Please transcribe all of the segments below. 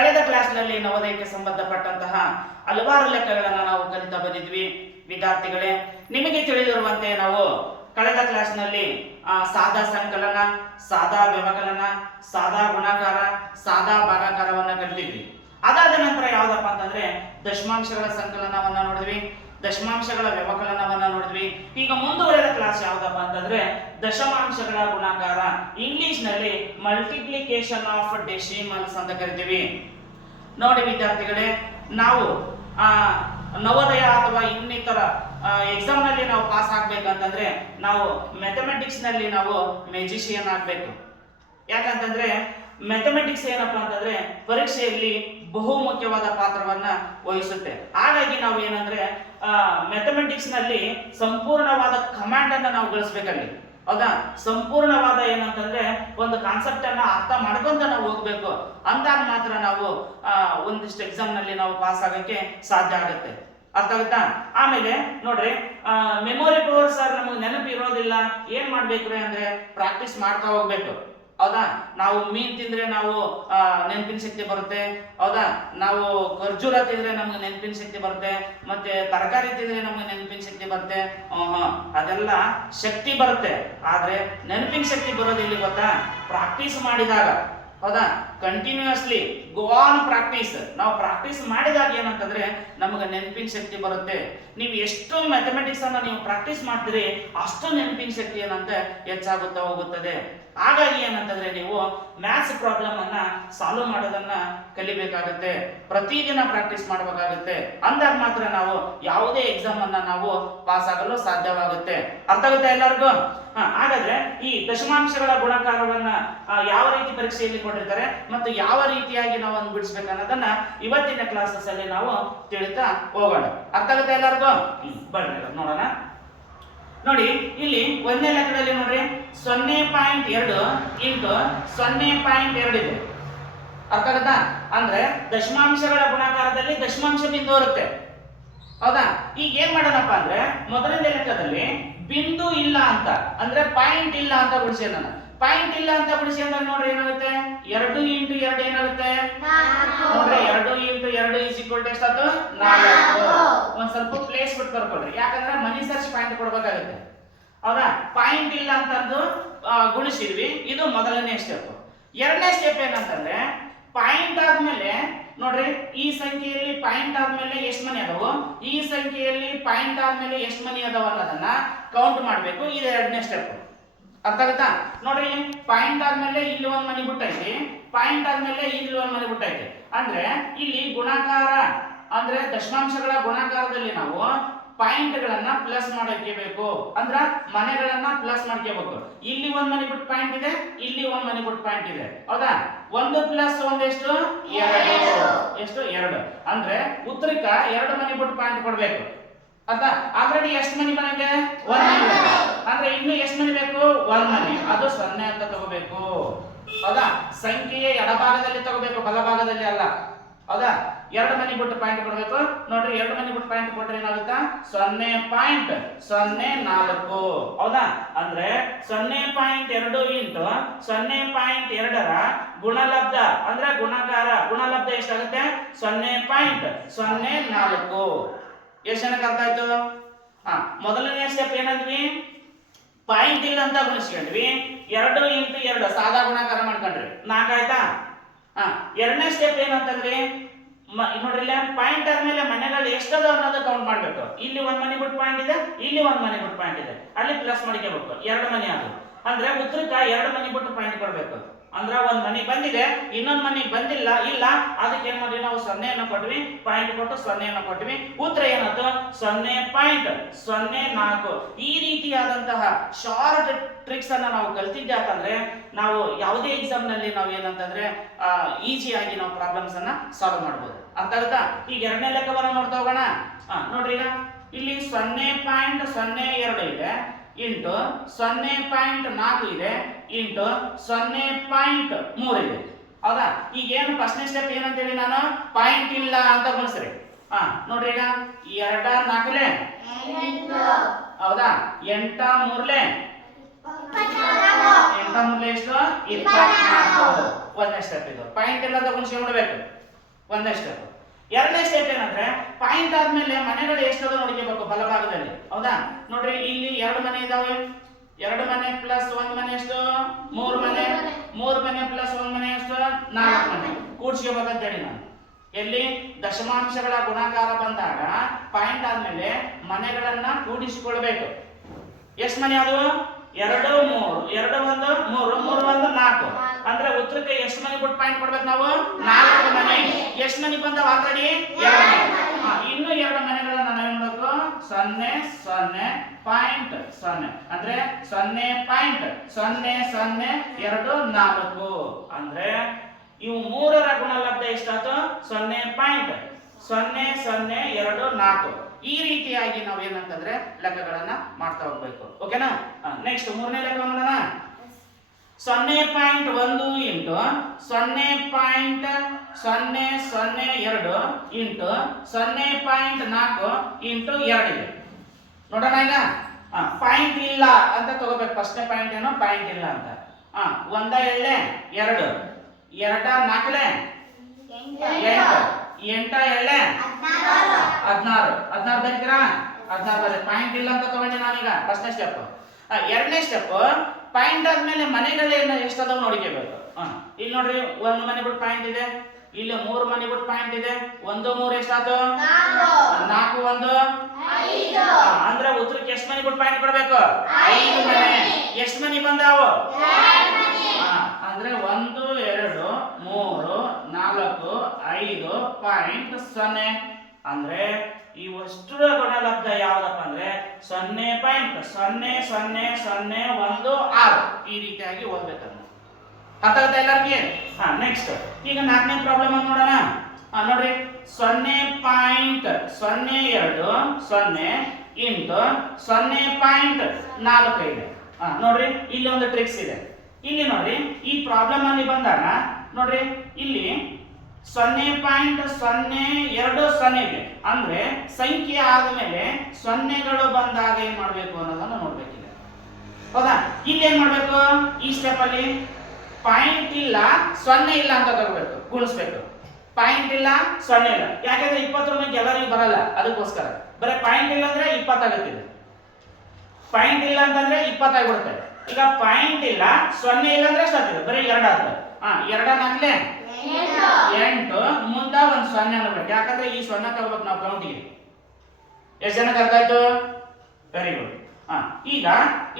ಕಳೆದ ಕ್ಲಾಸ್ನಲ್ಲಿ ನವೋದಯಕ್ಕೆ ಸಂಬಂಧಪಟ್ಟಂತಹ ಹಲವಾರು ಲೆಕ್ಕಗಳನ್ನು ನಾವು ಕಲಿತಾ ಬಂದಿದ್ವಿ. ವಿದ್ಯಾರ್ಥಿಗಳೇ, ನಿಮಗೆ ತಿಳಿದಿರುವಂತೆ ನಾವು ಕಳೆದ ಕ್ಲಾಸ್ನಲ್ಲಿ ಸಾದಾ ಸಂಕಲನ, ಸಾದಾ ವ್ಯವಕಲನ, ಸಾದಾ ಗುಣಾಕಾರ, ಸಾದಾ ಭಾಗಾಕಾರವನ್ನ ಕಲಿತಿದ್ವಿ. ಅದಾದ ನಂತರ ಯಾವ್ದಪ್ಪ ಅಂತಂದ್ರೆ ದಶಮಾಂಶಗಳ ಸಂಕಲನವನ್ನ ನೋಡಿದ್ವಿ. ದಶಮಾಂಶಗಳ ವ್ಯವಕಲನವನ್ನ ನೋಡಿದ್ವಿ. ಈಗ ಮುಂದುವರೆದ ಕ್ಲಾಸ್ ಯಾವ್ದಪ್ಪ ಅಂತಂದ್ರೆ ದಶಮಾಂಶಗಳ ಗುಣಾಕಾರ. ಇಂಗ್ಲಿಷ್ನಲ್ಲಿ ಮಲ್ಟಿಪ್ಲಿಕೇಶನ್ ಆಫ್ ಡೆಸಿಮಲ್ಸ್ ಅಂತ ಕರಿತೀವಿ. ನೋಡಿ ವಿದ್ಯಾರ್ಥಿಗಳೇ ನಾವು ಆ, ನವೋದಯ ಅಥವಾ ಇನ್ನಿತರ ಎಕ್ಸಾಮ್ನಲ್ಲಿ ನಾವು ಪಾಸ್ ಆಗ್ಬೇಕಂತಂದ್ರೆ ನಾವು ಮ್ಯಾಥಮೆಟಿಕ್ಸ್ನಲ್ಲಿ ನಾವು ಮೆಜಿಷಿಯನ್ ಆಗ್ಬೇಕು. ಯಾಕಂತಂದ್ರೆ ಮ್ಯಾಥಮೆಟಿಕ್ಸ್ ಏನಪ್ಪಾ ಅಂತಂದ್ರೆ ಪರೀಕ್ಷೆಯಲ್ಲಿ ಬಹು ಮುಖ್ಯವಾದ ಪಾತ್ರವನ್ನ ವಹಿಸುತ್ತೆ. ಹಾಗಾಗಿ ನಾವು ಏನಂದ್ರೆ ಮ್ಯಾಥಮೆಟಿಕ್ಸ್ನಲ್ಲಿ ಸಂಪೂರ್ಣವಾದ ಕಮಾಂಡ್ ಅನ್ನ ನಾವು ಗಳಿಸ್ಬೇಕಲ್ಲಿ. ಹೌದಾ? ಸಂಪೂರ್ಣವಾದ ಏನಂತಂದ್ರೆ ಒಂದು ಕಾನ್ಸೆಪ್ಟ್ ಅನ್ನ ಅರ್ಥ ಮಾಡ್ಕೊಂತ ನಾವು ಹೋಗ್ಬೇಕು. ಅಂದಾಗ ಮಾತ್ರ ನಾವು ಆ, ಒಂದಿಷ್ಟು ಎಕ್ಸಾಮ್ನಲ್ಲಿ ನಾವು ಪಾಸ್ ಆಗಕ್ಕೆ ಸಾಧ್ಯ ಆಗುತ್ತೆ. ಅರ್ಥ ಆಗುತ್ತಾ? ಆಮೇಲೆ ನೋಡ್ರಿ ಮೆಮೊರಿ ಪವರ್ ಸರ್ ನಮಗೆ ನೆನಪಿರೋದಿಲ್ಲ ಏನ್ ಮಾಡ್ಬೇಕ್ರಿ ಅಂದ್ರೆ ಪ್ರಾಕ್ಟೀಸ್ ಮಾಡ್ತಾ ಹೋಗ್ಬೇಕು. ಹೌದಾ? ನಾವು ಮೀನ್ ತಿಂದ್ರೆ ನಾವು ನೆನಪಿನ ಶಕ್ತಿ ಬರುತ್ತೆ. ಹೌದಾ? ನಾವು ಖರ್ಜೂರ ತಿಂದ್ರೆ ನಮ್ಗೆ ನೆನಪಿನ ಶಕ್ತಿ ಬರುತ್ತೆ. ಮತ್ತೆ ತರಕಾರಿ ತಿಂದ್ರೆ ನಮ್ಗೆ ನೆನಪಿನ ಶಕ್ತಿ ಬರುತ್ತೆ. ಅದೆಲ್ಲ ಶಕ್ತಿ ಬರುತ್ತೆ. ಆದ್ರೆ ನೆನಪಿನ ಶಕ್ತಿ ಬರೋದು ಎಲ್ಲಿ ಗೊತ್ತಾ? ಪ್ರಾಕ್ಟೀಸ್ ಮಾಡಿದಾಗ. ಹೌದಾ? ಕಂಟಿನ್ಯೂಸ್ಲಿ ಗೋ ಆನ್ ಪ್ರಾಕ್ಟೀಸ್ ನಾವು ಪ್ರಾಕ್ಟೀಸ್ ಮಾಡಿದಾಗ ಏನಂತಂದ್ರೆ, ನಮಗೆ ನೆನಪಿನ ಶಕ್ತಿ ಬರುತ್ತೆ. ನೀವು ಎಷ್ಟು ಮ್ಯಾಥಮೆಟಿಕ್ಸ್ ಅನ್ನ ನೀವು ಪ್ರಾಕ್ಟೀಸ್ ಮಾಡ್ತೀರಿ, ಅಷ್ಟು ನೆನಪಿನ ಶಕ್ತಿ ಏನಂತ ಹೆಚ್ಚಾಗುತ್ತಾ ಹೋಗುತ್ತದೆ. ಹಾಗಾಗಿ ಏನಂತಂದ್ರೆ ನೀವು ಮ್ಯಾಥ್ಸ್ ಪ್ರಾಬ್ಲಮ್ ಅನ್ನ ಸಾಲ್ವ್ ಮಾಡೋದನ್ನ ಕಲಿಬೇಕಾಗುತ್ತೆ. ಪ್ರತಿದಿನ ಪ್ರಾಕ್ಟೀಸ್ ಮಾಡಬೇಕಾಗುತ್ತೆ. ಅಂದಾಗ ಮಾತ್ರ ನಾವು ಯಾವುದೇ ಎಕ್ಸಾಮ್ ಅನ್ನ ನಾವು ಪಾಸ್ ಆಗಲು ಸಾಧ್ಯವಾಗುತ್ತೆ. ಅರ್ಥ ಆಗುತ್ತೆ ಎಲ್ಲರಿಗೂ? ಹಾಗಾದ್ರೆ ಈ ದಶಮಾಂಶಗಳ ಗುಣಕಾರವನ್ನ ಯಾವ ರೀತಿ ಪರೀಕ್ಷೆಯಲ್ಲಿ ಕೊಟ್ಟಿರ್ತಾರೆ ಮತ್ತು ಯಾವ ರೀತಿಯಾಗಿ ನಾವು ಅದನ್ನು ಬಿಡಿಸ್ಬೇಕು ಅನ್ನೋದನ್ನ ಇವತ್ತಿನ ಕ್ಲಾಸಸ್ ಅಲ್ಲಿ ನಾವು ತಿಳಿತಾ ಹೋಗೋಣ. ಅರ್ಥ ಆಗುತ್ತೆ ಎಲ್ಲರಿಗೂ? ಬರ್ರಿ ನೋಡೋಣ. ನೋಡಿ, ಇಲ್ಲಿ ಒಂದೇ ಲೆಕ್ಕದಲ್ಲಿ ನೋಡ್ರಿ, ಸೊನ್ನೆ ಪಾಯಿಂಟ್ ಎರಡು ಇಂಟು ಸೊನ್ನೆ ಪಾಯಿಂಟ್ ಎರಡು ಇದೆ. ಅರ್ಥ ಆಗುತ್ತಾ? ಅಂದ್ರೆ ದಶಮಾಂಶಗಳ ಗುಣಾಕಾರದಲ್ಲಿ ದಶಮಾಂಶ ಬಿಂದು ಬರುತ್ತೆ. ಹೌದಾ? ಈಗ ಏನ್ ಮಾಡೋಣಪ್ಪ ಅಂದ್ರೆ, ಮೊದಲನೇ ಲೆಕ್ಕದಲ್ಲಿ ಬಿಂದು ಇಲ್ಲ ಅಂತ. ಅಂದ್ರೆ ಪಾಯಿಂಟ್ ಇಲ್ಲ ಅಂತ ಬಿಡಿಸಿ ನಾನು ಪಾಯಿಂಟ್ ಇಲ್ಲ ಅಂತ ಬಿಡಿಸಿ ನೋಡಿ ನೋಡ್ರಿ ಏನಾಗುತ್ತೆ? ಎರಡು ಇಂಟು ಎರಡು ಏನಾಗುತ್ತೆ? ನೋಡ್ರಿ, ಎರಡು ಇಂಟು ಎರಡು ಈಸ್ ಈಕ್ವಲ್ ಟು ನಾಲ್ಕು. ಒಂದ್ ಸ್ವಲ್ಪ ಪ್ಲೇಸ್ ಬಿಟ್ಟು ಬರ್ಕೊಡ್ರಿ ಯಾಕಂದ್ರೆ ಮನಿ ಸರ್ಚ್ ಪಾಯಿಂಟ್ ಕೊಡ್ಬೇಕಾಗುತ್ತೆ. ಹೌದಾ? ಪಾಯಿಂಟ್ ಇಲ್ಲ ಅಂತಂದು ಗುಣಿಸಿದ್ವಿ. ಇದು ಮೊದಲನೇ ಸ್ಟೆಪ್ ಎರಡನೇ ಸ್ಟೆಪ್ ಏನಂತಂದ್ರೆ ಪಾಯಿಂಟ್ ಆದ್ಮೇಲೆ ನೋಡ್ರಿ, ಈ ಸಂಖ್ಯೆಯಲ್ಲಿ ಪಾಯಿಂಟ್ ಆದ್ಮೇಲೆ ಎಷ್ಟು ಮನೆ ಅದಾವು? ಈ ಸಂಖ್ಯೆಯಲ್ಲಿ ಪಾಯಿಂಟ್ ಆದ್ಮೇಲೆ ಎಷ್ಟು ಮನೆ ಅದಾವ ಅನ್ನೋದನ್ನ ಕೌಂಟ್ ಮಾಡ್ಬೇಕು. ಇದು ಎರಡನೇ ಸ್ಟೆಪ್ ಅರ್ಥ ಆಗುತ್ತಾ? ನೋಡ್ರಿ ಪಾಯಿಂಟ್ ಆದ್ಮೇಲೆ ಇಲ್ಲಿ ಒಂದ್ ಮನೆ ಬಿಟ್ಟೈತಿ. ಪಾಯಿಂಟ್ ಆದ್ಮೇಲೆ ಇಲ್ಲಿ ಒಂದ್ ಮನೆ ಬಿಟ್ಟೈತಿ. ಅಂದ್ರೆ ಇಲ್ಲಿ ಗುಣಾಕಾರ, ಅಂದ್ರೆ ದಶಮಾಂಶಗಳ ಗುಣಾಕಾರದಲ್ಲಿ ನಾವು ಪಾಯಿಂಟ್ ಗಳನ್ನ ಪ್ಲಸ್ ಬೇಕು. ಅಂದ್ರ ಮನೆಗಳನ್ನ ಪ್ಲಸ್ ಮಾಡ್ಕೋಬೇಕು ಇಲ್ಲಿ ಒಂದ್ ಮನೆ ಬಿಟ್ಟು ಪಾಯಿಂಟ್ ಇದೆ, ಇಲ್ಲಿ ಒಂದ್ ಮನೆ ಬಿಟ್ಟು ಪಾಯಿಂಟ್ ಇದೆ. ಹೌದಾ? ಒಂದು ಪ್ಲಸ್ ಒಂದೆಷ್ಟು? ಎರಡು. ಎಷ್ಟು? ಎರಡು. ಅಂದ್ರೆ ಉತ್ತರಕ್ಕ ಎರಡು ಮನೆ ಬಿಟ್ಟು ಪಾಯಿಂಟ್ ಕೊಡ್ಬೇಕು. ಅಂತ ಆಲ್ರೆಡಿ ಎಷ್ಟು ಮನಿ ಮನೆಗೆ? ಒಂದ್ ಮನೆ. ಅಂದ್ರೆ ಇನ್ನು ಎಷ್ಟು ಮನೆ ಬೇಕು? ಒಂದ್ ಮನೆ. ಅದು ಸೊನ್ನೆ ಅಂತ ತಗೋಬೇಕು. ಹೌದಾ? ಸಂಖ್ಯೆಯ ಎಡಭಾಗದಲ್ಲಿ ತಗೋಬೇಕು ಬಲಭಾಗದಲ್ಲಿ ಅಲ್ಲ. ಹೌದಾ? ಎರಡು ಮನೆ ಬಿಟ್ಟು ಪಾಯಿಂಟ್ ಕೊಡ್ಬೇಕು. ನೋಡ್ರಿ, ಎರಡು ಮನೆ ಬಿಟ್ಟು ಪಾಯಿಂಟ್ ಕೊಟ್ರೆ ಏನಾಗುತ್ತಾ? ಸೊನ್ನೆ ಪಾಯಿಂಟ್ ಸೊನ್ನೆ ನಾಲ್ಕು. ಹೌದಾ? ಅಂದ್ರೆ ಸೊನ್ನೆ ಪಾಯಿಂಟ್ ಎರಡು ಇಂಟು ಸೊನ್ನೆ ಪಾಯಿಂಟ್ ಎರಡರ ಗುಣಲಬ್ಧ, ಅಂದ್ರೆ ಗುಣಕಾರ, ಗುಣಲಬ್ಧ ಎಷ್ಟಾಗುತ್ತೆ? ಸೊನ್ನೆ ಪಾಯಿಂಟ್ ಸೊನ್ನೆ ನಾಲ್ಕು. ಎಷ್ಟು ಜನಕ್ಕೆ ಅರ್ಥ ಆಯ್ತು? ಹಾ, ಮೊದಲನೇ ಸ್ಟೆಪ್ ಏನಂದ್ವಿ? ಪಾಯಿಂಟ್ ಇಲ್ಲ ಅಂತ ಗುಣಿಸ್ಕೊಂಡ್ವಿ. ಎರಡು ಇಂಟು ಎರಡು, ಸಾದಾ ಗುಣಾಕಾರ ಮಾಡ್ಕೊಂಡ್ರಿ. ನಾಲ್ಕಾಯ್ತಾ ಎರಡನೇ ಸ್ಟೆಪ್ ಏನಂತಂದ್ರೆ, ಮ- ನೋಡ್ರಿ ಇಲ್ಲಿ ಪಾಯಿಂಟ್ ಆದ್ಮೇಲೆ ಮನೆಗಳು ಎಷ್ಟದ ಅನ್ನೋದು ಕೌಂಟ್ ಮಾಡ್ಬೇಕು. ಇಲ್ಲಿ ಒಂದ್ ಮನೆ ಬಿಟ್ಟು ಪಾಯಿಂಟ್ ಇದೆ, ಇಲ್ಲಿ ಒಂದ್ ಮನೆ ಬಿಟ್ಟು ಪಾಯಿಂಟ್ ಇದೆ. ಅಲ್ಲಿ ಪ್ಲಸ್ ಮಾಡ್ಕೋಬೇಕು ಎರಡು ಮನೆ ಅದು. ಅಂದ್ರೆ ಉತ್ತರಕ್ಕ ಎರಡು ಮನೆ ಬಿಟ್ಟು ಪಾಯಿಂಟ್ ಕೊಡ್ಬೇಕು. ಅಂದ್ರ ಒಂದ್ ಮನೆ ಬಂದಿದೆ, ಇನ್ನೊಂದ್ ಮನೆ ಬಂದಿಲ್ಲ, ಇಲ್ಲ, ಅದಕ್ಕೆ ಏನ್ ಮಾಡಿ ನಾವು ಸೊನ್ನೆಯನ್ನು ಕೊಟ್ವಿ ಪಾಯಿಂಟ್ ಕೊಟ್ಟು ಸೊನ್ನೆಯನ್ನು ಕೊಟ್ವಿ. ಉತ್ತರ ಏನಾಯ್ತು ಸೊನ್ನೆ ಪಾಯಿಂಟ್ ಸೊನ್ನೆ ನಾಲ್ಕು. ಈ ರೀತಿಯಾದಂತಹ ಶಾರ್ಟ್ ಟ್ರಿಕ್ಸ್ ಅನ್ನ ನಾವು ಕಲ್ತಿದ್ದೆ ಯಾಕಂದ್ರೆ ನಾವು ಯಾವುದೇ ಎಕ್ಸಾಮ್ನಲ್ಲಿ ನಾವು ಏನಂತಂದ್ರೆ ಈಸಿಯಾಗಿ ನಾವು ಪ್ರಾಬ್ಲಮ್ಸ್ ಅನ್ನ ಸಾಲ್ವ್ ಮಾಡ್ಬೋದು. ಅರ್ಥ ಆಗುತ್ತಾ? ಈಗ ಎರಡನೇ ಲೆಕ್ಕವನ್ನ ನೋಡ್ತಾ ಹೋಗೋಣ. ಹಾ ನೋಡ್ರಿ ಈಗ. ಇಲ್ಲಿ ಸೊನ್ನೆ ಪಾಯಿಂಟ್ ಸೊನ್ನೆ ಎರಡು ಇದೆ. ಇಂಟು ಸೊನ್ನೆ ಪಾಯಿಂಟ್ ನಾಲ್ಕು ಇದೆ, ಇಂಟು ಸೊನ್ನೆ ಪಾಯಿಂಟ್ ಮೂರು ಇದೆ. ಹೌದಾ? ಈಗ ಏನು ಫಸ್ಟ್ನೇ ಸ್ಟೆಪ್ ಏನಂತೇಳಿ ನಾನು? ಪಾಯಿಂಟ್ ಇಲ್ಲ ಅಂತ ಗುಣಿಸ್ರಿ ಹಾ ನೋಡ್ರಿ ಈಗ ಎರಡ ನಾಲ್ಕಲೆ? ಹೌದಾ? ಎಂಟ ಮೂರ್ಲೆ? ಎಂಟ ಮೂರ್ಲೆ ಎಷ್ಟು? ಇಪ್ಪತ್ನಾಲ್ಕು. ಒಂದನೇ ಸ್ಟೆಪ್ ಇದು. ಪಾಯಿಂಟ್ ಎಲ್ಲ ಅಂತ ಗುಣಿಸ್ಕೊಂಡ್ಬಿಡ್ಬೇಕು ಒಂದನೇ ಸ್ಟೆಪ್ ಎರಡನೇ ಸ್ಟೆಪ್ ಏನಂದ್ರೆ ಪಾಯಿಂಟ್ ಆದ್ಮೇಲೆ ಮನೆಗಳು ಎಷ್ಟದ ನೋಡ್ಕೋಬೇಕು ಬಲಭಾಗದಲ್ಲಿ. ಹೌದಾ? ನೋಡ್ರಿ ಇಲ್ಲಿ ಎರಡು ಮನೆ ಇದಾವೆ. ಎರಡು ಮನೆ ಪ್ಲಸ್ ಒಂದ್ ಮನೆ ಎಷ್ಟು? ಮೂರ್ ಮನೆ. ಮೂರ್ ಮನೆ. ಪ್ಲಸ್ ಒಂದ್ ಮನೆ ಎಷ್ಟು? ನಾಲ್ಕು ಮನೆ. ಕೂಡ್ಸ್ಕೋಬೇಕಂತ ಹೇಳಿ ನಾನು. ಎಲ್ಲಿ? ದಶಮಾಂಶಗಳ ಗುಣಾಕಾರ ಬಂದಾಗ ಪಾಯಿಂಟ್ ಆದ್ಮೇಲೆ ಮನೆಗಳನ್ನ ಕೂಡಿಸಿಕೊಳ್ಬೇಕು. ಎಷ್ಟು ಮನೆ ಅದು? ಎರಡು ಮೂರು. ಎರಡು ಒಂದು ಮೂರು. ಮೂರು ಒಂದು ನಾಲ್ಕು. ಅಂದ್ರೆ ಉತ್ತರಕ್ಕೆ ಎಷ್ಟು ಮನೆ ಬಿಟ್ಟು ಪಾಯಿಂಟ್ ಕೊಡ್ಬೇಕು ನಾವು? ನಾಲ್ಕು ಮನೆ. ಎಷ್ಟು ಮನೆ ಬಂದಾವ ಆಲ್ರೆಡಿ? ಇನ್ನು ಎರಡು ಮನೆಗಳನ್ನ ನಾವೇನ್ ಮಾಡಬೇಕು ಸೊನ್ನೆ ಸೊನ್ನೆ ಪಾಯಿಂಟ್ ಸೊನ್ನೆ. ಅಂದ್ರೆ ಸೊನ್ನೆ ಪಾಯಿಂಟ್ ಸೊನ್ನೆ ಸೊನ್ನೆ ಎರಡು ನಾಲ್ಕು. ಅಂದ್ರೆ ಇವು ಮೂರರ ಗುಣಲಬ್ಧ ಎಷ್ಟಾಯ್ತು? ಸೊನ್ನೆ ಪಾಯಿಂಟ್ ಸೊನ್ನೆ ಸೊನ್ನೆ ಎರಡು ನಾಲ್ಕು. ಈ ರೀತಿಯಾಗಿ ನಾವು ಏನಂತಂದ್ರೆ ಲೆಕ್ಕಗಳನ್ನ ಮಾಡ್ತಾ ಹೋಗ್ಬೇಕು. ಓಕೆನಾ ನೆಕ್ಸ್ಟ್ ಮೂರನೇ ಲೆಕ್ಕ ಮಾಡೋಣ ಸೊನ್ನೆ ಪಾಯಿಂಟ್ ಒಂದು ಇಂಟು ಸೊನ್ನೆ ಪಾಯಿಂಟ್ ಸೊನ್ನೆ ಸೊನ್ನೆ ಎರಡು ಇಂಟು ಸೊನ್ನೆ ಪಾಯಿಂಟ್ ನಾಲ್ಕು ಇಂಟು ಎರಡಿದೆ. ನೋಡೋಣ ಈಗ. ಪಾಯಿಂಟ್ ಇಲ್ಲ ಅಂತ ತಗೋಬೇಕು. ಫಸ್ಟ್ನೇ ಪಾಯಿಂಟ್ ಏನೋ? ಪಾಯಿಂಟ್ ಇಲ್ಲ ಅಂತ. ಹಾಂ ಒಂದ ಎಳ್ಳೆ, ಎರಡು. ಎರಡ ನಾಲ್ಕಲೆ? ಎಂಟ. ಎಳ್ಳೆ? ಹದಿನಾರು. ಹದಿನಾರು ಬರ್ತೀರಾ? ಹದಿನಾರು ಬರೀ. ಪಾಯಿಂಟ್ ಇಲ್ಲ ಅಂತ ತಗೊಂಡೆ ನಾನೀಗ. ಫಸ್ಟ್ನೇ ಸ್ಟೆಪ್ ಎರಡನೇ ಸ್ಟೆಪ್ ಪಾಯಿಂಟ್ ಆದ್ಮೇಲೆ ಮನೆಗಳೇನು ಎಷ್ಟದಾವ ನೋಡ್ಕೋಬೇಕು. ಹಾ ಇಲ್ಲಿ ನೋಡ್ರಿ ಒಂದು ಮನೆ ಬಿಟ್ಟು ಪಾಯಿಂಟ್ ಇದೆ ಇಲ್ಲಿ ಮೂರು ಮನೆ ಬಿಟ್ಟು ಪಾಯಿಂಟ್ ಇದೆ ಒಂದು ಮೂರು ಎಷ್ಟಾಯ್ತು ನಾಲ್ಕು. ಒಂದು? ಅಂದ್ರೆ ಉತ್ತರಕ್ಕೆ ಎಷ್ಟು ಮನೆ ಬಿಟ್ಟು ಪಾಯಿಂಟ್ ಕೊಡ್ಬೇಕು? ಐದು ಮನೆ. ಎಷ್ಟು ಮನೆ ಬಂದಾವು? ಅಂದ್ರೆ ಒಂದು ಎರಡು ಮೂರು ನಾಲ್ಕು ಐದು ಪಾಯಿಂಟ್ ಸೊನ್ನೆ. ಅಂದ್ರೆ ಇವಷ್ಟು ಗುಣಲಬ್ಧ ಯಾವ್ದಪ್ಪ ಅಂದ್ರೆ ಸೊನ್ನೆ ಪಾಯಿಂಟ್ ಸೊನ್ನೆ ಸೊನ್ನೆ ಸೊನ್ನೆ, ಒಂದು, ಆರು. ಈ ರೀತಿಯಾಗಿ ಓದ್ಬೇಕನ್ನು ಅರ್ಥ ಆಗುತ್ತೆ ಎಲ್ಲರಿಗೆ? ಹಾ ನೆಕ್ಸ್ಟ್ ಈಗ ನಾಲ್ಕನೇ ಪ್ರಾಬ್ಲಮ್ ನೋಡೋಣ. ನೋಡ್ರಿ. ಸೊನ್ನೆ ಪಾಯಿಂಟ್ ಸೊನ್ನೆ ಎರಡು, ಸೊನ್ನೆ ಇಂಟು ಸೊನ್ನೆ ಪಾಯಿಂಟ್ ನಾಲ್ಕು ಇದೆ ಹಾ ನೋಡ್ರಿ. ಇಲ್ಲಿ ಒಂದು ಟ್ರಿಕ್ಸ್ ಇದೆ. ಇಲ್ಲಿ ನೋಡ್ರಿ. ಈ ಪ್ರಾಬ್ಲಮ್ ಅಲ್ಲಿ ಬಂದಾಗ, ನೋಡ್ರಿ. ಇಲ್ಲಿ ಸೊನ್ನೆ ಪಾಯಿಂಟ್ ಸೊನ್ನೆ ಎರಡು ಸೊನ್ನೆ ಇದೆ. ಅಂದ್ರೆ ಸಂಖ್ಯೆ ಆದ್ಮೇಲೆ ಸೊನ್ನೆಗಳು ಬಂದಾಗ ಏನ್ ಮಾಡ್ಬೇಕು ಅನ್ನೋದನ್ನ ನೋಡ್ಬೇಕಿದೆ. ಹೌದಾ? ಇಲ್ಲಿ ಏನ್ ಮಾಡ್ಬೇಕು? ಈ ಸ್ಟೆಪ್ ಅಲ್ಲಿ ಪಾಯಿಂಟ್ ಇಲ್ಲ, ಸೊನ್ನೆ ಇಲ್ಲ ಅಂತ ತಗೋಬೇಕು, ಗುಣಿಸ್ಬೇಕು. ಪಾಯಿಂಟ್ ಇಲ್ಲ, ಸೊನ್ನೆ ಇಲ್ಲ. ಯಾಕಂದ್ರೆ ಇಪ್ಪತ್ತರ ಮೇಲೆ ಎಲ್ಲರಿಗೂ ಬರಲ್ಲ, ಅದಕ್ಕೋಸ್ಕರ. ಬರೀ ಪಾಯಿಂಟ್ ಇಲ್ಲ ಅಂದ್ರೆ ಇಪ್ಪತ್ತಾಗುತ್ತಿದೆ ಪಾಯಿಂಟ್ ಇಲ್ಲ ಅಂತಂದ್ರೆ ಇಪ್ಪತ್ತಾಗ್ಬಿಡುತ್ತೆ. ಈಗ ಪಾಯಿಂಟ್ ಇಲ್ಲ, ಸೊನ್ನೆ ಇಲ್ಲ ಅಂದ್ರೆ ಸತ್ತಿದೆ ಬರೀ ಎರಡಾಗ್ತದೆ ಹಾ ಎರಡ. ನಾಲ್ಕಲೆ ಎಂಟು ಮುಂದ ಒಂದು ಸೊನ್ನೆ ಅನ್ಬೇಕು ಯಾಕಂದ್ರೆ ಈ ಸೊನ್ನೆ ತಗೋಬೇಕು ನಾವು ಕೌಂಟಿಗೆ ಎಷ್ಟು ಜನಕ್ಕೆ ಅರ್ಥ ಆಯ್ತು? ವೆರಿ ಗುಡ್ ಹಾ ಈಗ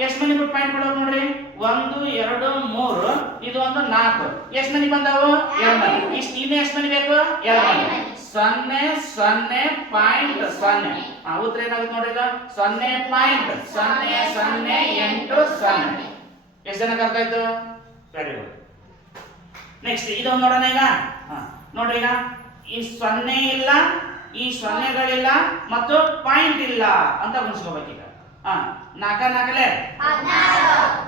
ಎಷ್ಟು ಮನಿ ಬಿಟ್ಟು ಪಾಯಿಂಟ್ ಕೊಡೋದು ನೋಡ್ರಿ? ಒಂದು ಎರಡು ಮೂರು ಇದು ಒಂದು ನಾಲ್ಕು. ಎಷ್ಟು ಮನಿ ಬಂದಾವು? ಎರಡು ಮನಿ ಇಷ್ಟು ಇನ್ನು ಎಷ್ಟು ಮನಿ ಬೇಕು? ಎರಡು ಮನಿ ಸೊನ್ನೆ ಸೊನ್ನೆ ಪಾಯಿಂಟ್ ಸೊನ್ನೆ. ಉತ್ತರ ಏನಾಗುತ್ತೆ ನೋಡ್ರಿ ಈಗ? ಸೊನ್ನೆ ಪಾಯಿಂಟ್ ಸೊನ್ನೆ ಸೊನ್ನೆ ಎಂಟು ಸೊನ್ನೆ. ಎಷ್ಟು ಜನಕ್ಕೆ ಅರ್ಥ ಆಯ್ತು? ವೆರಿ ಗುಡ್ ನೆಕ್ಸ್ಟ್ ಇದೊಂದು ನೋಡೋಣ ಈಗ. ನೋಡ್ರಿ ಈಗ. ಈ ಸೊನ್ನೆ ಇಲ್ಲ, ಈ ಸೊನ್ನೆಗಳಿಲ್ಲ ಮತ್ತು ಪಾಯಿಂಟ್ ಇಲ್ಲ ಅಂತ ಗುಣಿಸ್ಕೋಬೇಕೀಗ ಹಾ, ನಾಲ್ಕ ನಾಲ್ಕಲೆ?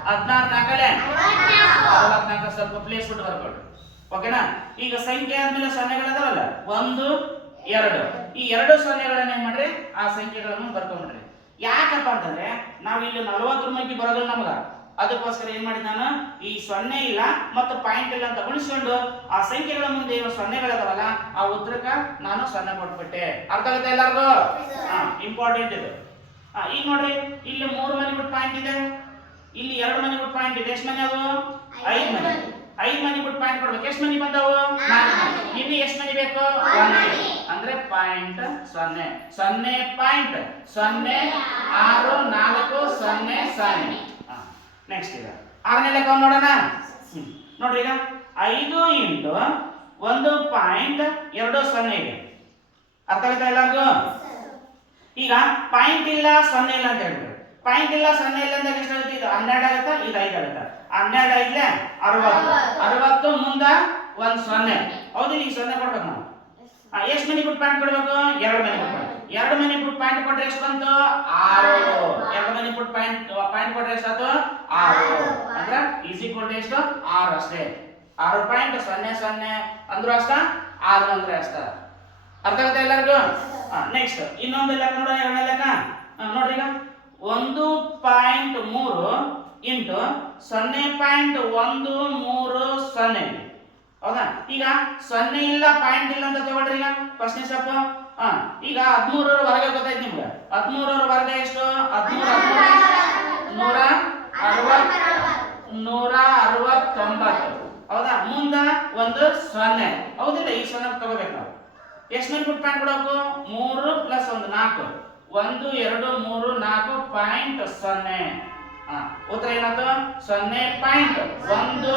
ಹದಿನಾರು ನಾಲ್ಕಲೆ? ನಾಲ್ಕು ಸ್ವಲ್ಪ ಪ್ಲೇಸ್ ಬಿಟ್ಟು ಬರ್ಕೊಳ್ರಿ ಓಕೆನಾ ಈಗ ಸಂಖ್ಯೆ ಆದ್ಮೇಲೆ ಸೊನ್ನೆಗಳದಾವಲ್ಲ ಒಂದು, ಎರಡು. ಈ ಎರಡು ಸೊನ್ನೆಗಳನ್ನ ಏನ್ ಮಾಡ್ರಿ? ಆ ಸಂಖ್ಯೆಗಳನ್ನು ಬರ್ಕೊಂಡ್ರಿ ಯಾಕಪ್ಪ ಅಂತಂದ್ರೆ ನಾವು ಇಲ್ಲಿ ನಲವತ್ತರ ಮೈಕಿ ಬರೋದಿಲ್ಲ ನಮಗ. ಅದಕ್ಕೋಸ್ಕರ ಏನ್ ಮಾಡಿದ್ ನಾನು, ಈ ಸೊನ್ನೆ ಇಲ್ಲ ಮತ್ತು ಪಾಯಿಂಟ್ ಇಲ್ಲ ಅಂತ ಗುಣಿಸ್ಕೊಂಡು ಆ ಸಂಖ್ಯೆಗಳ ಮುಂದೆ ಏನು ಸೊನ್ನೆಗಳದಾವಲ್ಲ, ಆ ಉತ್ತರಕ್ಕ ನಾನು ಸೊನ್ನೆ ಕೊಟ್ಬಿಟ್ಟೆ. ಅರ್ಥ ಆಗುತ್ತೆ ಎಲ್ಲರಿಗೂ? ಇಂಪಾರ್ಟೆಂಟ್ ಇದು. ಈಗ ನೋಡ್ರಿ, ಇಲ್ಲಿ ಮೂರು ಮನೆ ಬಿಟ್ಟು ಪಾಯಿಂಟ್ ಇದೆ. ಇಲ್ಲಿ ಎರಡು ಮನೆ ಬಿಟ್ಟು ಪಾಯಿಂಟ್ ಇದೆ. ಎಷ್ಟು ಮನೆ ಅದು? ಐದು ಮನೆ. ಐದು ಮನೆ ಬಿಟ್ಟು ಪಾಯಿಂಟ್ ಕೊಡ್ಬೇಕು. ಎಷ್ಟು ಮನೆ ಬಂದವು? ಇನ್ನು ಎಷ್ಟು ಮನೆ ಬೇಕು? ಅಂದ್ರೆ ಪಾಯಿಂಟ್ ಸೊನ್ನೆ. ಸೊನ್ನೆ ಪಾಯಿಂಟ್ ಸೊನ್ನೆ, ಆರು, ನಾಲ್ಕು, ಸೊನ್ನೆ ಸೊನ್ನೆ. ನೆಕ್ಸ್ಟ್ ಈಗ. ಆರನೇ ಲೆಕ್ಕ ನೋಡೋಣ. ನೋಡ್ರಿ ಈಗ. ಐದು ಇಂಟು ಒಂದು ಪಾಯಿಂಟ್ ಎರಡು ಸೊನ್ನೆ ಇದೆ. ಅರ್ಥ ಆಯ್ತಾ ಎಲ್ಲರಿಗೂ? ಈಗ ಪಾಯಿಂಟ್ ಇಲ್ಲ, ಸೊನ್ನೆ ಇಲ್ಲ ಅಂತ ಹೇಳ್ಬಿಟ್ಟು ಪಾಯಿಂಟ್ ಇಲ್ಲ, ಸೊನ್ನೆ ಇಲ್ಲ ಅಂತ ಎಷ್ಟು ಆಗುತ್ತೆ ಇದು ಹನ್ನೆರಡು ಆಗುತ್ತಾ? ಇದು ಐದು ಆಗುತ್ತಾ? ಹನ್ನೆರಡು ಐದ್ಲೆ? ಅರವತ್ತು. ಅರವತ್ತು ಮುಂದ ಒಂದು ಸೊನ್ನೆ. ಹೌದು, ಈಗ ಸೊನ್ನೆ ಕೊಡ್ಬೇಕು ನಾವು. ಎಷ್ಟು ಮನಿ ಬಿಟ್ಟು ಪಾಯಿಂಟ್ ಕೊಡ್ಬೇಕು? ಎರಡು ಮನಿ ಬಿಟ್ಟು ಎರಡು ಮನಿ ಫುಟ್ ಪಾಯಿಂಟ್ ಕೊಟ್ರೆ ಎಷ್ಟು ಬಂತು? ಆರು. ಎರಡು ಮನಿ ಫುಟ್ ಪಾಯಿಂಟ್ ಪಾಯಿಂಟ್ ಕೊಟ್ರೆ ಎಷ್ಟಾಯ್ತು ಆರು. ಅಂದ್ರೆ ಈಸಿ ಕೊಟ್ರೆ ಎಷ್ಟು? ಆರು ಅಷ್ಟೇ. ಆರು ಪಾಯಿಂಟ್ ಸೊನ್ನೆ ಸೊನ್ನೆ ಅಂದ್ರೂ ಅಷ್ಟ? ಆರು ಅಂದ್ರೆ ಅಷ್ಟ. ಅರ್ಥ ಆಗುತ್ತೆ ಎಲ್ಲರಿಗೂ? ನೆಕ್ಸ್ಟ್ ಇನ್ನೊಂದು ಲೆಕ್ಕ ನೋಡೋಣ ಎರಡನೇ ಲೆಕ್ಕ. ನೋಡ್ರಿ ಈಗ. ಒಂದು ಪಾಯಿಂಟ್ ಮೂರು ಇಂಟು ಸೊನ್ನೆ ಪಾಯಿಂಟ್ ಒಂದು ಮೂರು ಸೊನ್ನೆ. ಹೌದಾ? ಈಗ ಸೊನ್ನೆ ಇಲ್ಲ ಪಾಯಿಂಟ್ ಇಲ್ಲ ಅಂತ ತಗೊಳ್ರಿ ಈಗ. ಫಸ್ಟ್ನೇ ಸ್ಟೆಪ್ ಈಗ ಹದಿಮೂರರ ವರ್ಗ ಗೊತ್ತಾಯ್ತು ನಿಮ್ಗೆ. ಹದಿಮೂರರ ವರ್ಗ ಎಷ್ಟು? ಹದಿಮೂರ, ನೂರ ಅರವತ್ ನೂರ ಅರವತ್ತೊಂಬತ್ತು. ಹೌದಾ? ಮುಂದ ಒಂದು ಸೊನ್ನೆ. ಹೌದಿಲ್ಲ, ಈ ಸೊನ್ನೆ ತಗೋಬೇಕು ನಾವು. ಎಷ್ಟು ಬಿಟ್ಟು ಪಾಯಿಂಟ್ ಕೊಡಬೇಕು ಮೂರು ಪ್ಲಸ್ ಒಂದು, ನಾಲ್ಕು. ಒಂದು, ಎರಡು, ಮೂರು, ನಾಲ್ಕು ಪಾಯಿಂಟ್ ಸೊನ್ನೆ. ಉತ್ತರ ಏನಾಯ್ತು? ಸೊನ್ನೆ ಪಾಯಿಂಟ್ ಒಂದು,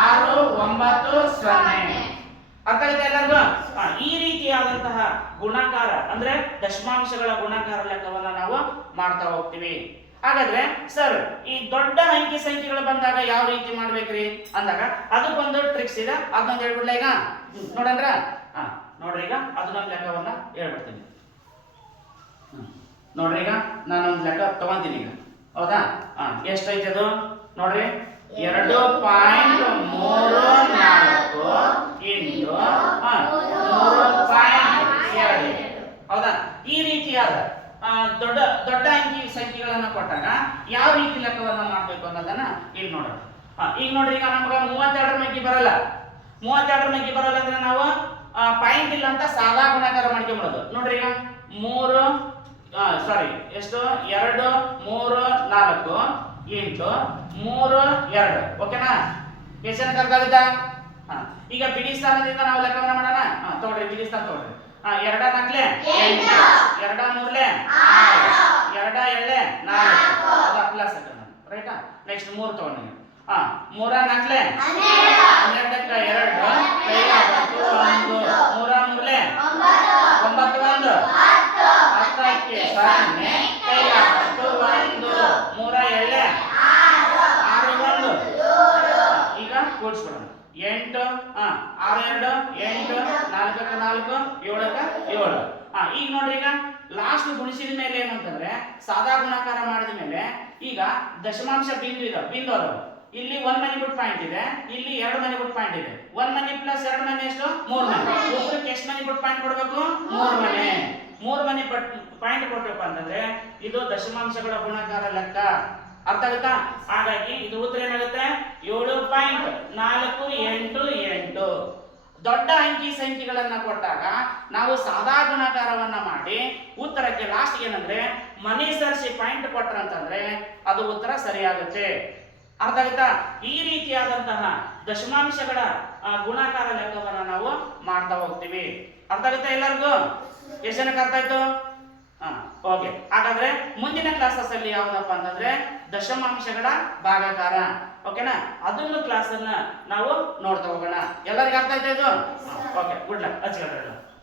ಆರು, ಒಂಬತ್ತು, ಸೊನ್ನೆ. ಆಗಿದೆ ಎಲ್ಲರಿಗೂ ಹಾ, ಈ ರೀತಿಯಾದಂತಹ ಗುಣಾಕಾರ ಅಂದ್ರೆ ದಶಮಾಂಶಗಳ ಗುಣಾಕಾರ ಲೆಕ್ಕವನ್ನ ನಾವು ಮಾಡ್ತಾ ಹೋಗ್ತೀವಿ. ಹಾಗಾದ್ರೆ ಸರ್ ಈ ದೊಡ್ಡ ಅಂಕಿ ಸಂಖ್ಯೆಗಳು ಬಂದಾಗ ಯಾವ ರೀತಿ ಮಾಡ್ಬೇಕ್ರಿ? ಅಂದಾಗ ಅದಕ್ಕೊಂದು ಟ್ರಿಕ್ಸ್ ಇದೆ ಅದನ್ನೊಂದು ಹೇಳ್ಬಿಡ್ಲ ಈಗ? ನೋಡಂದ್ರ ಹಾ ನೋಡ್ರಿ ಈಗ ಅದನ್ನೊಂದು ಲೆಕ್ಕವನ್ನ ಹೇಳ್ಬಿಡ್ತೀನಿ. ನೋಡ್ರಿ ಈಗ ನಾನೊಂದು ಲೆಕ್ಕ ತಗೊಂತೀನಿ ಈಗ. ಹೌದಾ? ಹಾ ಎಷ್ಟೈತೆ ಅದು? ನೋಡ್ರಿ. ಎರಡು ಪಾಯಿಂಟ್ ಮೂರು ನಾಲ್ಕು ಈ ರೀತಿಯಾದ ದೊಡ್ಡ ದೊಡ್ಡ ಅಂಕಿ ಸಂಖ್ಯೆಗಳನ್ನು ಕೊಟ್ಟಾಗ ಯಾವ ರೀತಿ ಲೆಕ್ಕವನ್ನು ಮಾಡಬೇಕು ಅನ್ನೋದನ್ನ ಇಲ್ಲಿ ನೋಡೋಣ. ಈಗ ನೋಡ್ರಿ, ಈಗ ನಮ್ಗೆ ಮೂವತ್ತೆರಡರ ಮಗ್ಗಿ ಬರಲ್ಲ. ಮೂವತ್ತೆರಡರ ಮಗ್ಗಿ ಬರಲ್ಲ ಅಂದ್ರೆ ನಾವು ಪಾಯಿಂಟ್ ಇಲ್ಲ ಅಂತ ಸಾದಾ ಗುಣಾಕಾರ ಮಾಡ್ಕೊಂಬಿಡೋದು ನೋಡ್ರಿ ಈಗ, ಮೂರು ಸಾರಿ ಎಷ್ಟು? ಎರಡು, ಮೂರು, ನಾಲ್ಕು, ಎಂಟು, ಮೂರು, ಎರಡು. ಓಕೆನಾ? ಎಷ್ಟು ಕರ್ಕಾಗಿದ್ದ ಈಗ ಬಿಡಿ ಸ್ಥಾನದಿಂದ ನಾವು ಲೆಕ್ಕವನ್ನ ಮಾಡೋಣ? ತಗೊಳ್ರಿ, ಬಿಡಿ ಸ್ಥಾನ ತಗೊಳ್ರಿ. ಎರಡ ನಾಲ್ಕಲೆ ಎಂಟು. ಎರಡ ಮೂರ್ಲೆ? ಎರಡ ಎಳ್ಳೆ? ನಾಲ್ಕು. ಅದು ಪ್ಲಸ್ ರೈಟಾ ನೆಕ್ಸ್ಟ್ ಮೂರು ತಗೊಂಡು ಹಾ ಮೂರ ನಾಲ್ಕಲೆ ಹನ್ನೆರಡಕ್ಕ ಎರಡು. ಹತ್ತು ಒಂದು. ಮೂರ ಮೂರ್ಲೆ? ಒಂಬತ್ತು. ಒಂದು. ಹತ್ತಕ್ಕೆ ಸೊನ್ನೆ. ಹತ್ತು. ಒಂದು. ಮೂರ ಎಳ್ಳೆ? ಆರು. ಒಂದು. ಈಗ ಕೂಡಿಸ್ಬಿಡೋಣ ಎಂಟು ಹಾ. ಆರು ಎರಡು ಎಂಟು ನಾಲ್ಕಕ್ಕ ನಾಲ್ಕು ಏಳಕ್ಕ ಏಳು. ಹಾ ಈಗ ನೋಡ್ರಿ ಈಗ ಲಾಸ್ಟ್ ಗುಣಿಸಿದ ಮೇಲೆ ಏನಂತಂದ್ರೆ ಸಾದಾ ಗುಣಾಕಾರ ಮಾಡಿದ ಮೇಲೆ ಈಗ ದಶಮಾಂಶ ಬಿಂದು ಇದೆ ಬಿಂದು ಅದಾವ ಇಲ್ಲಿ ಒಂದ್ ಮನಿ ಬಿಟ್ಟು ಪಾಯಿಂಟ್ ಇದೆ ಇಲ್ಲಿ ಎರಡು ಮನಿ ಬಿಟ್ ಪಾಯಿಂಟ್ ಇದೆ. ಒಂದ್ ಮನಿ ಪ್ಲಸ್ ಎರಡು ಮನಿ ಎಷ್ಟು? ಮೂರ್ ಮನೆ ಒಬ್ಬರಿಗೆ ಎಷ್ಟು ಮನಿ ಬಿಟ್ ಪಾಯಿಂಟ್ ಕೊಡ್ಬೇಕು? ಮೂರ್ ಮನೆ ಮೂರ್ ಮನಿ ಪಾಯಿಂಟ್ ಕೊಡ್ಬೇಕು ಅಂತಂದ್ರೆ ಇದು ದಶಮಾಂಶಗಳ ಗುಣಾಕಾರ ಲೆಕ್ಕ. ಅರ್ಥ ಆಗುತ್ತಾ? ಹಾಗಾಗಿ ಇದು ಉತ್ತರ ಏನಾಗುತ್ತೆ? ಏಳು ಪಾಯಿಂಟ್ ನಾಲ್ಕು ಎಂಟು ಎಂಟು. ದೊಡ್ಡ ಅಂಕಿ ಸಂಖ್ಯೆಗಳನ್ನ ಕೊಟ್ಟಾಗ ನಾವು ಸಾದಾ ಗುಣಾಕಾರವನ್ನ ಮಾಡಿ ಉತ್ತರಕ್ಕೆ ಲಾಸ್ಟ್ ಏನಂದ್ರೆ, ಮನಿ ಸರಿಸಿ ಪಾಯಿಂಟ್ ಕೊಟ್ರಂತಂದ್ರೆ ಅದು ಉತ್ತರ ಸರಿಯಾಗುತ್ತೆ. ಅರ್ಥ ಆಗುತ್ತಾ? ಈ ರೀತಿಯಾದಂತಹ ದಶಮಾಂಶಗಳ ಗುಣಾಕಾರ ಲೆಕ್ಕವನ್ನ ನಾವು ಮಾಡ್ತಾ ಹೋಗ್ತೀವಿ. ಅರ್ಥ ಆಗುತ್ತಾ ಎಲ್ಲರಿಗೂ? ಎಷ್ಟು ಜನಕ್ಕೆ ಅರ್ಥ ಆಯ್ತು? ಓಕೆ ಹಾಗಾದ್ರೆ ಮುಂದಿನ ಕ್ಲಾಸಸ್ ಅಲ್ಲಿ ಯಾವ್ದಪ್ಪ ಅಂತಂದ್ರೆ ದಶಮಾಂಶಗಳ ಭಾಗಾಕಾರ. ಓಕೆನಾ ಅದನ್ನು ಕ್ಲಾಸ್ ಅನ್ನ ನಾವು ನೋಡ್ತಾ ಹೋಗೋಣ. ಎಲ್ಲರಿಗೂ ಅರ್ಥ ಆಯ್ತಾ ಇದು? Okay good luck ಹಚ್ಕೊಳ್ರಿ